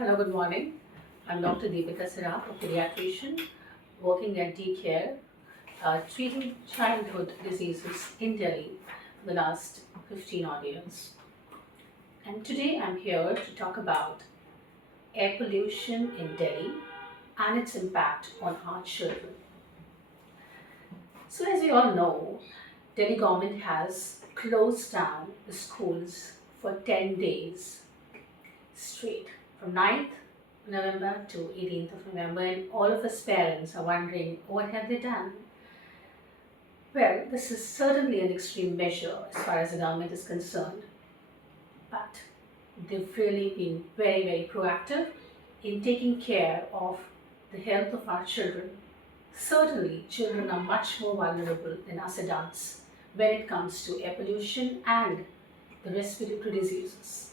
Hello, good morning. I'm Dr. Deepika Singh a pediatrician working at daycare, treating childhood diseases in Delhi for the last 15 odd years. And today I'm here to talk about air pollution in Delhi and its impact on our children. So as we all know, Delhi government has closed down the schools for 10 days straight, from 9th November to 18th of November, and all of us parents are wondering, what have they done? Well, this is certainly an extreme measure as far as the government is concerned, but they've really been very, very proactive in taking care of the health of our children. Certainly, children are much more vulnerable than us adults when it comes to air pollution and the respiratory diseases.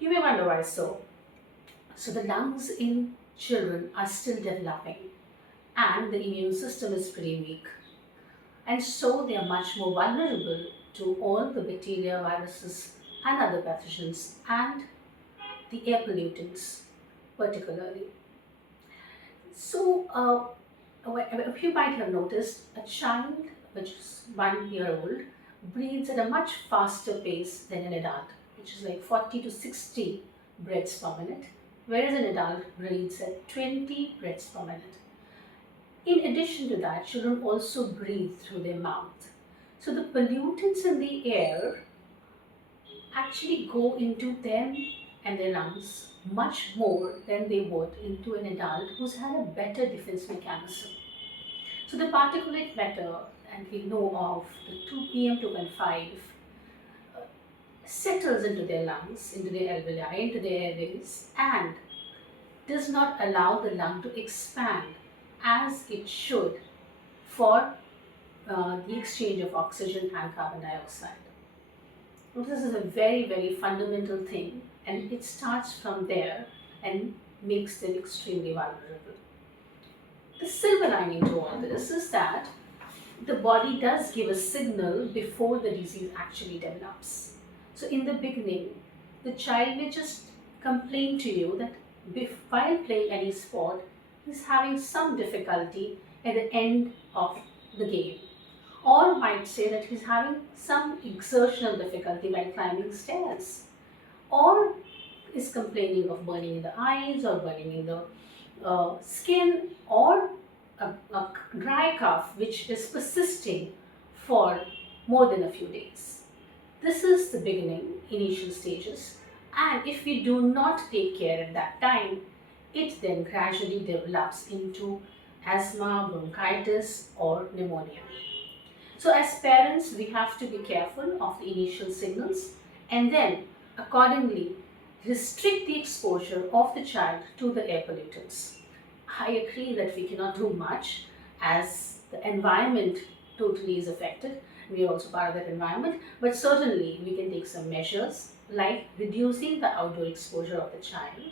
You may wonder why so. So the lungs in children are still developing and the immune system is pretty weak. And so they are much more vulnerable to all the bacteria, viruses and other pathogens and the air pollutants particularly. So you might have noticed a child which is 1 year old breathes at a much faster pace than an adult, which is like 40 to 60 breaths per minute, whereas an adult breathes at 20 breaths per minute. In addition to that, children also breathe through their mouth. So the pollutants in the air actually go into them and their lungs much more than they would into an adult who's had a better defense mechanism. So the particulate matter, and we know of the 2 PM 2.5, settles into their lungs, into their alveoli, into their airways, and does not allow the lung to expand as it should for the exchange of oxygen and carbon dioxide. Now, this is a very, very fundamental thing, and it starts from there and makes them extremely vulnerable. The silver lining to all this is that the body does give a signal before the disease actually develops. So in the beginning, the child may just complain to you that while playing any sport, he's having some difficulty at the end of the game. Or might say that he's having some exertional difficulty while climbing stairs. Or is complaining of burning in the eyes or burning in the skin, or a dry cough which is persisting for more than a few days. This is the beginning, initial stages, and if we do not take care at that time, it then gradually develops into asthma, bronchitis or pneumonia. So as parents, we have to be careful of the initial signals and then accordingly restrict the exposure of the child to the air pollutants. I agree that we cannot do much as the environment totally is affected. We are also part of that environment, but certainly we can take some measures like reducing the outdoor exposure of the child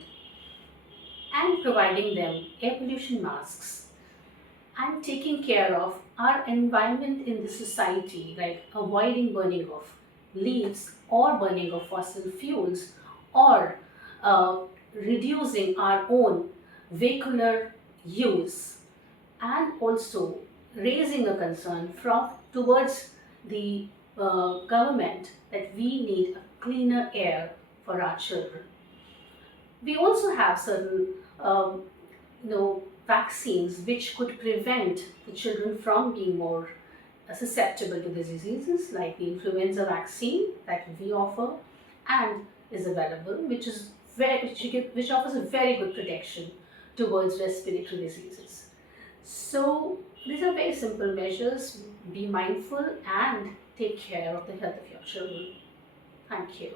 and providing them air pollution masks and taking care of our environment in the society, like avoiding burning of leaves or burning of fossil fuels, or reducing our own vehicular use, and also raising a concern towards the government that we need a cleaner air for our children. We also have certain vaccines which could prevent the children from being more susceptible to the diseases, like the influenza vaccine that we offer and is available, which offers a very good protection towards respiratory diseases. So these are very simple measures. Be mindful and take care of the health of your children. Thank you.